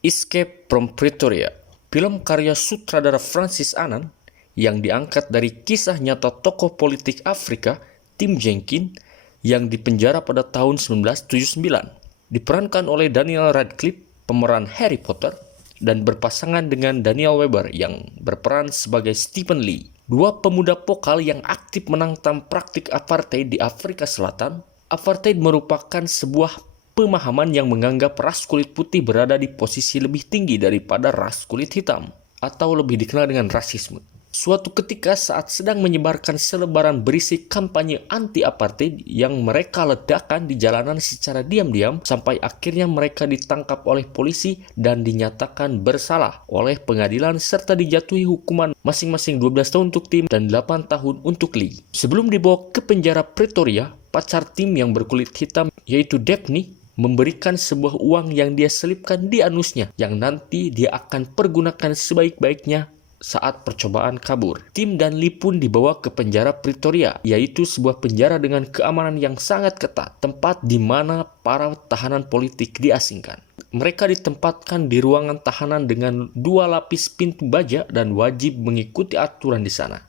Escape from Pretoria, film karya sutradara Francis Annan yang diangkat dari kisah nyata tokoh politik Afrika, Tim Jenkins, yang dipenjara pada tahun 1979. Diperankan oleh Daniel Radcliffe, pemeran Harry Potter, dan berpasangan dengan Daniel Webber yang berperan sebagai Stephen Lee. Dua pemuda vokal yang aktif menantang praktik apartheid di Afrika Selatan. Apartheid merupakan sebuah pemahaman yang menganggap ras kulit putih berada di posisi lebih tinggi daripada ras kulit hitam, atau lebih dikenal dengan rasisme. Suatu ketika saat sedang menyebarkan selebaran berisi kampanye anti-apartheid yang mereka ledakan di jalanan secara diam-diam sampai akhirnya mereka ditangkap oleh polisi dan dinyatakan bersalah oleh pengadilan serta dijatuhi hukuman masing-masing 12 tahun untuk Tim dan 8 tahun untuk Lee. Sebelum dibawa ke penjara Pretoria, pacar Tim yang berkulit hitam yaitu Daphne memberikan sebuah uang yang dia selipkan di anusnya yang nanti dia akan pergunakan sebaik-baiknya saat percobaan kabur. Tim dan Lee pun dibawa ke penjara Pretoria, yaitu sebuah penjara dengan keamanan yang sangat ketat, tempat di mana para tahanan politik diasingkan. Mereka ditempatkan di ruangan tahanan dengan 2 lapis pintu baja dan wajib mengikuti aturan di sana.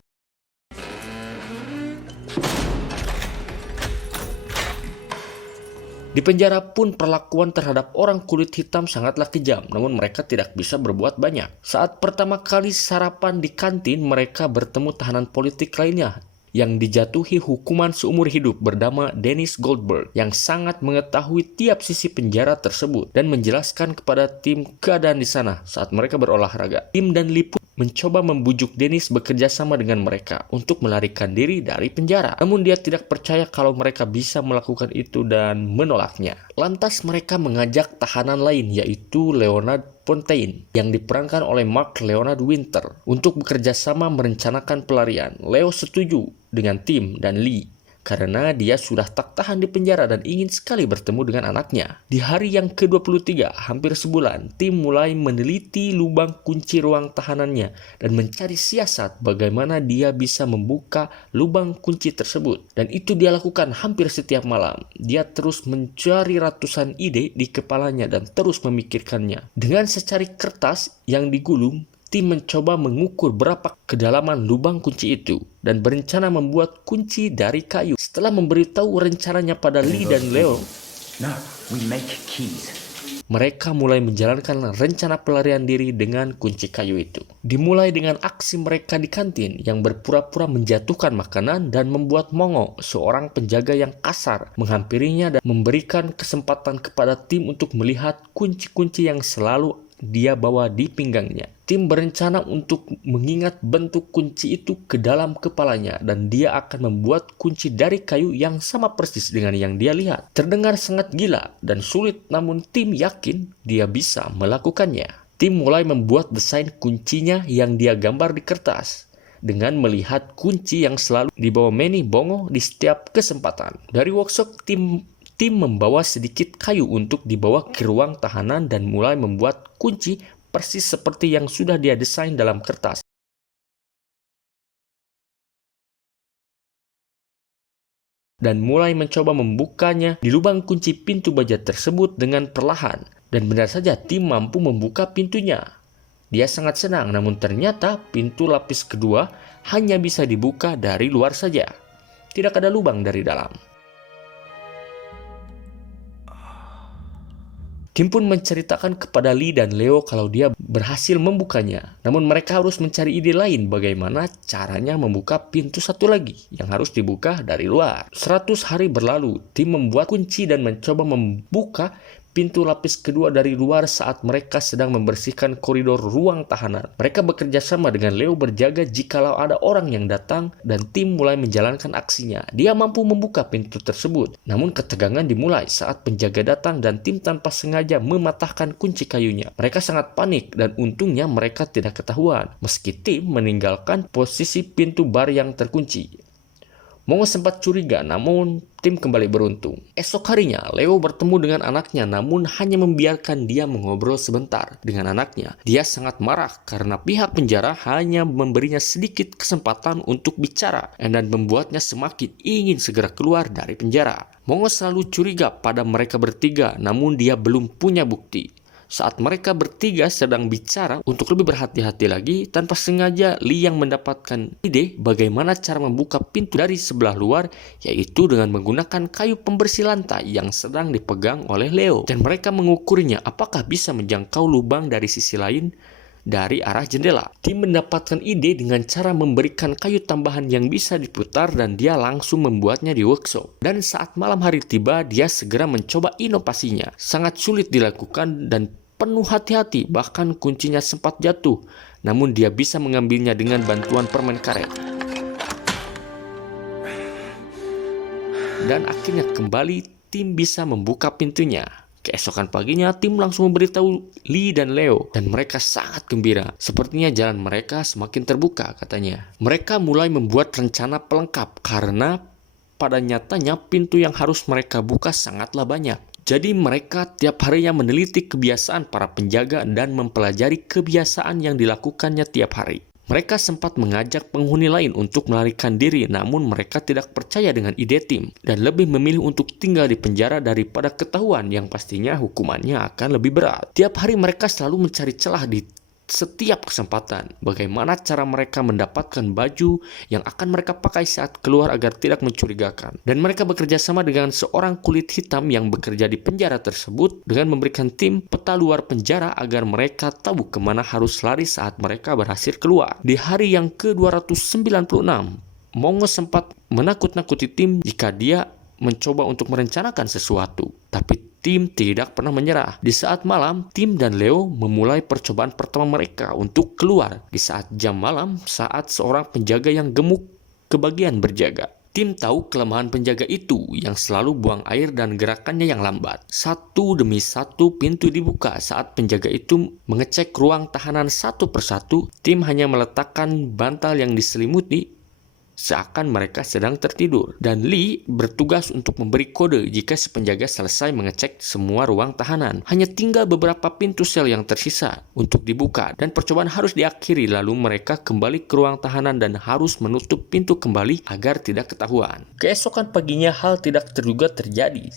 Di penjara pun perlakuan terhadap orang kulit hitam sangatlah kejam, namun mereka tidak bisa berbuat banyak. Saat pertama kali sarapan di kantin, mereka bertemu tahanan politik lainnya yang dijatuhi hukuman seumur hidup bernama Dennis Goldberg yang sangat mengetahui tiap sisi penjara tersebut dan menjelaskan kepada Tim keadaan di sana saat mereka berolahraga. Tim dan Lee pun mencoba membujuk Dennis bekerja sama dengan mereka untuk melarikan diri dari penjara. Namun dia tidak percaya kalau mereka bisa melakukan itu dan menolaknya. Lantas mereka mengajak tahanan lain yaitu Leonard Fontaine yang diperankan oleh Mark Leonard Winter untuk bekerja sama merencanakan pelarian. Leo setuju dengan Tim dan Lee karena dia sudah tak tahan di penjara dan ingin sekali bertemu dengan anaknya. Di hari yang ke-23, hampir sebulan, Tim mulai meneliti lubang kunci ruang tahanannya dan mencari siasat bagaimana dia bisa membuka lubang kunci tersebut. Dan itu dia lakukan hampir setiap malam. Dia terus mencari ratusan ide di kepalanya dan terus memikirkannya. Dengan secari kertas yang digulung, Tim mencoba mengukur berapa kedalaman lubang kunci itu dan berencana membuat kunci dari kayu. Setelah memberitahu rencananya pada Lee dan Leo, mereka mulai menjalankan rencana pelarian diri dengan kunci kayu itu. Dimulai dengan aksi mereka di kantin yang berpura-pura menjatuhkan makanan dan membuat Mongo, seorang penjaga yang kasar, menghampirinya dan memberikan kesempatan kepada Tim untuk melihat kunci-kunci yang selalu dia bawa di pinggangnya. Tim berencana untuk mengingat bentuk kunci itu ke dalam kepalanya dan dia akan membuat kunci dari kayu yang sama persis dengan yang dia lihat. Terdengar sangat gila dan sulit, namun Tim yakin dia bisa melakukannya. Tim mulai membuat desain kuncinya yang dia gambar di kertas dengan melihat kunci yang selalu dibawa Manny Bongo di setiap kesempatan. Dari workshop Tim membawa sedikit kayu untuk dibawa ke ruang tahanan dan mulai membuat kunci persis seperti yang sudah dia desain dalam kertas. Dan mulai mencoba membukanya di lubang kunci pintu baja tersebut dengan perlahan. Dan benar saja Tim mampu membuka pintunya. Dia sangat senang, namun ternyata pintu lapis kedua hanya bisa dibuka dari luar saja. Tidak ada lubang dari dalam. Tim pun menceritakan kepada Lee dan Leo kalau dia berhasil membukanya. Namun mereka harus mencari ide lain bagaimana caranya membuka pintu satu lagi yang harus dibuka dari luar. 100 hari berlalu, Tim membuat kunci dan mencoba membuka pintu lapis kedua dari luar saat mereka sedang membersihkan koridor ruang tahanan. Mereka bekerja sama dengan Leo berjaga jikalau ada orang yang datang dan Tim mulai menjalankan aksinya. Dia mampu membuka pintu tersebut. Namun ketegangan dimulai saat penjaga datang dan Tim tanpa sengaja mematahkan kunci kayunya. Mereka sangat panik dan untungnya mereka tidak ketahuan meski Tim meninggalkan posisi pintu bar yang terkunci. Mongo sempat curiga, namun Tim kembali beruntung. Esok harinya, Leo bertemu dengan anaknya, namun hanya membiarkan dia mengobrol sebentar dengan anaknya. Dia sangat marah karena pihak penjara hanya memberinya sedikit kesempatan untuk bicara dan membuatnya semakin ingin segera keluar dari penjara. Mongo selalu curiga pada mereka bertiga, namun dia belum punya bukti. Saat mereka bertiga sedang bicara untuk lebih berhati-hati lagi, tanpa sengaja Lee yang mendapatkan ide bagaimana cara membuka pintu dari sebelah luar, yaitu dengan menggunakan kayu pembersih lantai yang sedang dipegang oleh Leo. Dan mereka mengukurnya apakah bisa menjangkau lubang dari sisi lain dari arah jendela. Tim mendapatkan ide dengan cara memberikan kayu tambahan yang bisa diputar dan dia langsung membuatnya di workshop. Dan saat malam hari tiba, dia segera mencoba inovasinya. Sangat sulit dilakukan dan penuh hati-hati, bahkan kuncinya sempat jatuh. Namun dia bisa mengambilnya dengan bantuan permen karet. Dan akhirnya kembali tim bisa membuka pintunya. Keesokan paginya, tim langsung memberitahu Lee dan Leo, dan mereka sangat gembira. Sepertinya jalan mereka semakin terbuka, katanya. Mereka mulai membuat rencana pelengkap, karena pada nyatanya pintu yang harus mereka buka sangatlah banyak. Jadi mereka tiap harinya meneliti kebiasaan para penjaga dan mempelajari kebiasaan yang dilakukannya tiap hari. Mereka sempat mengajak penghuni lain untuk melarikan diri, namun mereka tidak percaya dengan ide tim dan lebih memilih untuk tinggal di penjara daripada ketahuan yang pastinya hukumannya akan lebih berat. Tiap hari mereka selalu mencari celah di setiap kesempatan. Bagaimana cara mereka mendapatkan baju yang akan mereka pakai saat keluar agar tidak mencurigakan. Dan mereka bekerja sama dengan seorang kulit hitam yang bekerja di penjara tersebut dengan memberikan tim peta luar penjara agar mereka tahu kemana harus lari saat mereka berhasil keluar. Di hari yang ke-296, Mongo sempat menakut-nakuti tim jika dia mencoba untuk merencanakan sesuatu. Tapi tim tidak pernah menyerah. Di saat malam, Tim dan Leo memulai percobaan pertama mereka untuk keluar. Di saat jam malam, saat seorang penjaga yang gemuk kebagian berjaga. Tim tahu kelemahan penjaga itu yang selalu buang air dan gerakannya yang lambat. Satu demi satu pintu dibuka saat penjaga itu mengecek ruang tahanan satu persatu. Tim hanya meletakkan bantal yang diselimuti seakan mereka sedang tertidur. Dan Lee bertugas untuk memberi kode jika si penjaga selesai mengecek semua ruang tahanan. Hanya tinggal beberapa pintu sel yang tersisa untuk dibuka dan percobaan harus diakhiri, lalu mereka kembali ke ruang tahanan dan harus menutup pintu kembali agar tidak ketahuan. Keesokan paginya hal tidak terduga terjadi.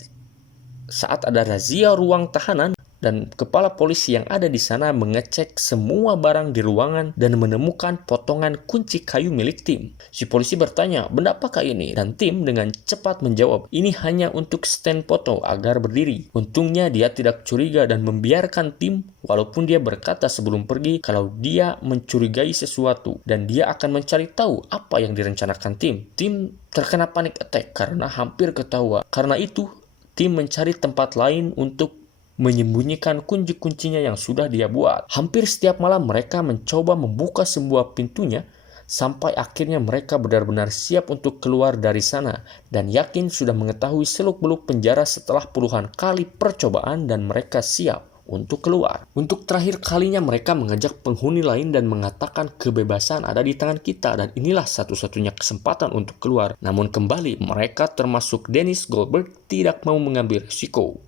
Saat ada razia ruang tahanan, dan kepala polisi yang ada di sana mengecek semua barang di ruangan dan menemukan potongan kunci kayu milik Tim. Si polisi bertanya, "Benda apakah ini?" Dan Tim dengan cepat menjawab, "Ini hanya untuk stand foto agar berdiri." Untungnya dia tidak curiga dan membiarkan Tim, walaupun dia berkata sebelum pergi kalau dia mencurigai sesuatu dan dia akan mencari tahu apa yang direncanakan Tim. Tim terkena panic attack karena hampir ketahuan. Karena itu, Tim mencari tempat lain untuk menyembunyikan kunci-kuncinya yang sudah dia buat. Hampir setiap malam mereka mencoba membuka semua pintunya sampai akhirnya mereka benar-benar siap untuk keluar dari sana dan yakin sudah mengetahui seluk-beluk penjara setelah puluhan kali percobaan dan mereka siap untuk keluar. Untuk terakhir kalinya mereka mengajak penghuni lain dan mengatakan kebebasan ada di tangan kita dan inilah satu-satunya kesempatan untuk keluar. Namun kembali mereka termasuk Dennis Goldberg tidak mau mengambil risiko.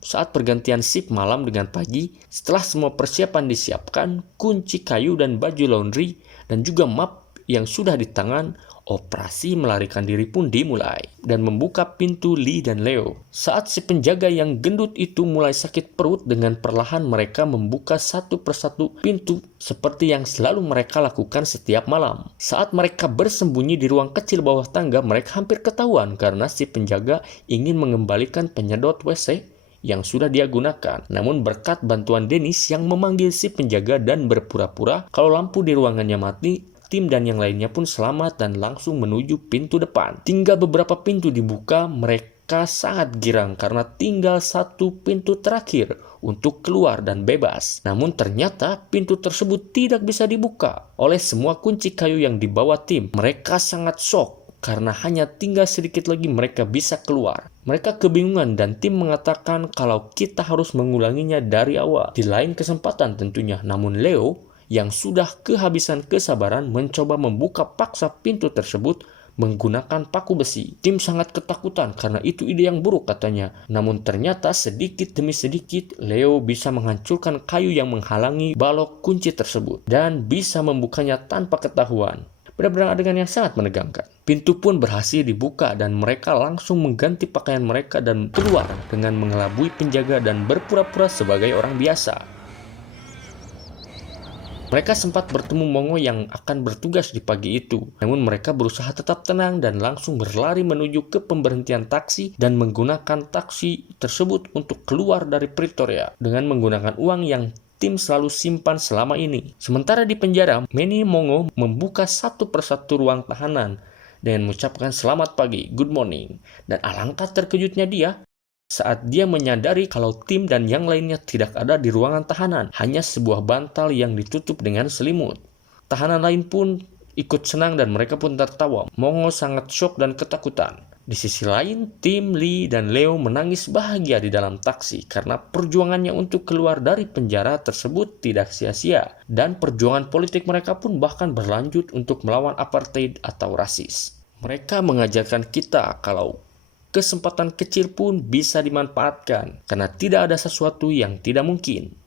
Saat pergantian shift malam dengan pagi, setelah semua persiapan disiapkan, kunci kayu dan baju laundry, dan juga map yang sudah di tangan, operasi melarikan diri pun dimulai dan membuka pintu Lee dan Leo. Saat si penjaga yang gendut itu mulai sakit perut, dengan perlahan mereka membuka satu persatu pintu seperti yang selalu mereka lakukan setiap malam. Saat mereka bersembunyi di ruang kecil bawah tangga, mereka hampir ketahuan karena si penjaga ingin mengembalikan penyedot WC yang sudah dia gunakan. Namun berkat bantuan Dennis yang memanggil si penjaga dan berpura-pura kalau lampu di ruangannya mati, Tim dan yang lainnya pun selamat dan langsung menuju pintu depan. Tinggal beberapa pintu dibuka, mereka sangat girang karena tinggal satu pintu terakhir untuk keluar dan bebas. Namun ternyata pintu tersebut tidak bisa dibuka oleh semua kunci kayu yang dibawa Tim. Mereka sangat shock karena hanya tinggal sedikit lagi mereka bisa keluar. Mereka kebingungan dan Tim mengatakan kalau kita harus mengulanginya dari awal. Di lain kesempatan tentunya. Namun Leo yang sudah kehabisan kesabaran mencoba membuka paksa pintu tersebut menggunakan paku besi. Tim sangat ketakutan karena itu ide yang buruk katanya. Namun ternyata sedikit demi sedikit Leo bisa menghancurkan kayu yang menghalangi balok kunci tersebut dan bisa membukanya tanpa ketahuan. Benar-benar adegan yang sangat menegangkan. Pintu pun berhasil dibuka dan mereka langsung mengganti pakaian mereka dan keluar dengan mengelabui penjaga dan berpura-pura sebagai orang biasa. Mereka sempat bertemu Mongo yang akan bertugas di pagi itu, namun mereka berusaha tetap tenang dan langsung berlari menuju ke pemberhentian taksi dan menggunakan taksi tersebut untuk keluar dari Pretoria dengan menggunakan uang yang tim selalu simpan selama ini. Sementara di penjara, Manny Mongo membuka satu persatu ruang tahanan dengan mengucapkan selamat pagi, good morning, dan alangkah terkejutnya dia saat dia menyadari kalau tim dan yang lainnya tidak ada di ruangan tahanan, hanya sebuah bantal yang ditutup dengan selimut. Tahanan lain pun ikut senang dan mereka pun tertawa. Mongo sangat syok dan ketakutan. Di sisi lain, tim Lee dan Leo menangis bahagia di dalam taksi karena perjuangannya untuk keluar dari penjara tersebut tidak sia-sia, dan perjuangan politik mereka pun bahkan berlanjut untuk melawan apartheid atau rasis. Mereka mengajarkan kita kalau kesempatan kecil pun bisa dimanfaatkan, karena tidak ada sesuatu yang tidak mungkin.